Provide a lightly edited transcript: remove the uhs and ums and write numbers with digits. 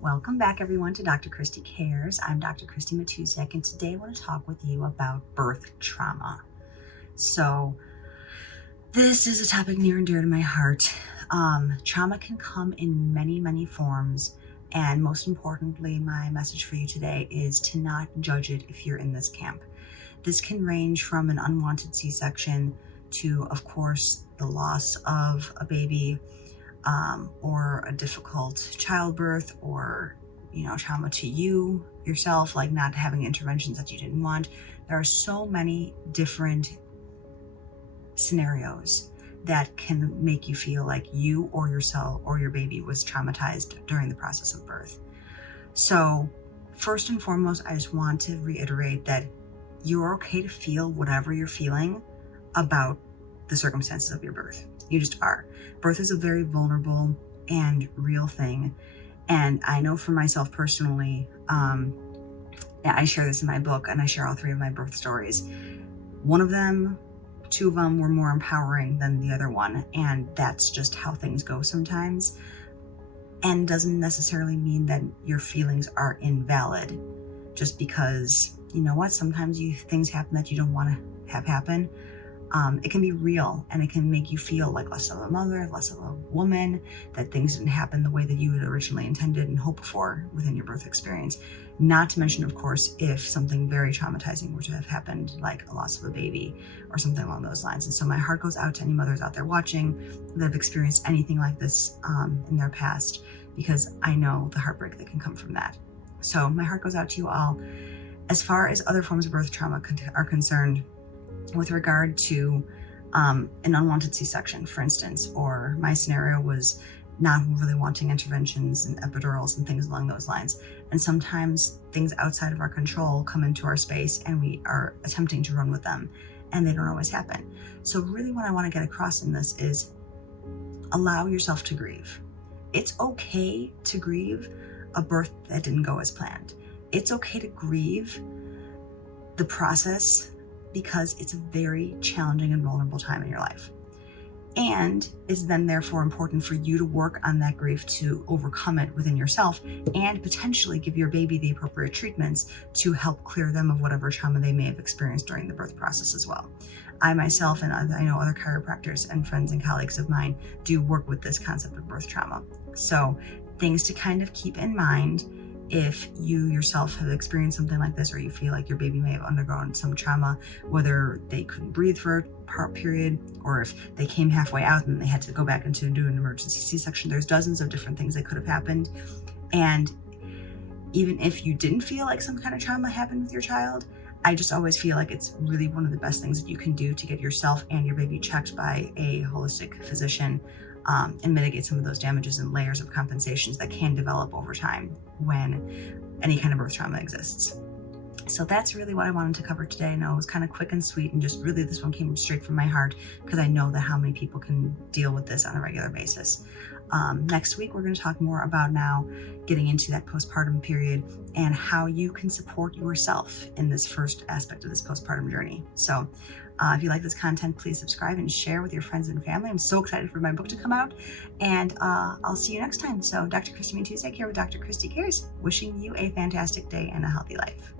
Welcome back everyone to Dr. Christy Cares. I'm Dr. Christy Matusiak, and today I want to talk with you about birth trauma. So this is a topic near and dear to my heart. Trauma can come in many forms, and most importantly, my message for you today is to not judge it if you're in this camp. This can range from an unwanted C-section to, of course, the loss of a baby, or a difficult childbirth, or trauma to you yourself, like not having interventions that you didn't want. There are so many different scenarios that can make you feel like you or yourself or your baby was traumatized during the process of birth. So first and foremost, I just want to reiterate that you're okay to feel whatever you're feeling about the circumstances of your birth. You just are. Birth is a very vulnerable and real thing. And I know for myself personally, I share this in my book, and I share all three of my birth stories. Two of them were more empowering than the other one. And that's just how things go sometimes. And doesn't necessarily mean that your feelings are invalid just because, you know what, sometimes things happen that you don't want to have happen. It can be real, and it can make you feel like less of a mother, less of a woman, that things didn't happen the way that you had originally intended and hoped for within your birth experience. Not to mention, of course, if something very traumatizing were to have happened, like a loss of a baby or something along those lines. And so my heart goes out to any mothers out there watching that have experienced anything like this in their past, because I know the heartbreak that can come from that. So my heart goes out to you all. As far as other forms of birth trauma are concerned, with regard to an unwanted C-section, for instance, or my scenario was not really wanting interventions and epidurals and things along those lines. And sometimes things outside of our control come into our space and we are attempting to run with them, and they don't always happen. So really what I want to get across in this is allow yourself to grieve. It's okay to grieve a birth that didn't go as planned. It's okay to grieve the process, because it's a very challenging and vulnerable time in your life. And it's then therefore important for you to work on that grief, to overcome it within yourself, and potentially give your baby the appropriate treatments to help clear them of whatever trauma they may have experienced during the birth process as well. I myself, and I know other chiropractors and friends and colleagues of mine, do work with this concept of birth trauma. So things to kind of keep in mind if you yourself have experienced something like this, or you feel like your baby may have undergone some trauma, whether they couldn't breathe for a period, or if they came halfway out and they had to go back into do an emergency C-section. There's dozens of different things that could have happened. And even if you didn't feel like some kind of trauma happened with your child, I just always feel like it's really one of the best things that you can do to get yourself and your baby checked by a holistic physician, and mitigate some of those damages and layers of compensations that can develop over time when any kind of birth trauma exists. So that's really what I wanted to cover today. I know it was kind of quick and sweet, and just really this one came straight from my heart, because I know that how many people can deal with this on a regular basis. Next week, we're going to talk more about now getting into that postpartum period and how you can support yourself in this first aspect of this postpartum journey. So if you like this content, please subscribe and share with your friends and family. I'm so excited for my book to come out, and I'll see you next time. So Dr. Christy Matusiak here with Dr. Christy Cares, wishing you a fantastic day and a healthy life.